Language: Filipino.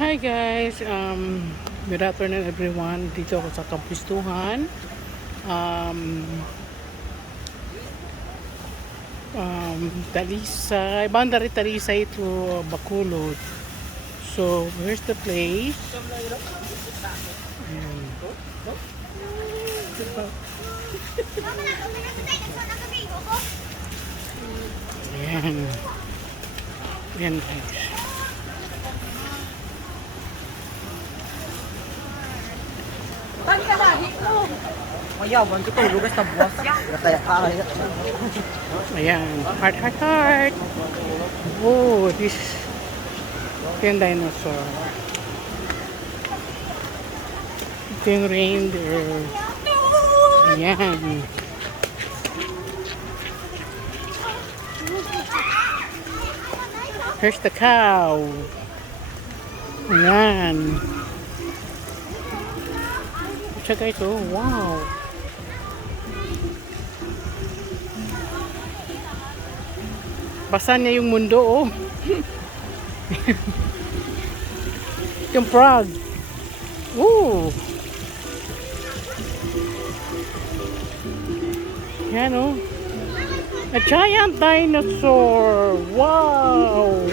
Hi guys, good afternoon everyone. Dito ako sa Kapistuhan. Um, Talisay, boundary Talisay to Bacolod. So, here's the place. Ayan. Ayan. Ayan guys. Mayawan ko to, lugas na buwas. Kaya kaya. Ayan. Heart. Oh, this ito yung dinosaur. Ito yung reindeer. Ayan. Here's the cow. Ayan. Tsaka ito. Wow. Basa niya yung mundo, oh. Yung frog. Ooh. Yan, oh. A giant dinosaur. Wow.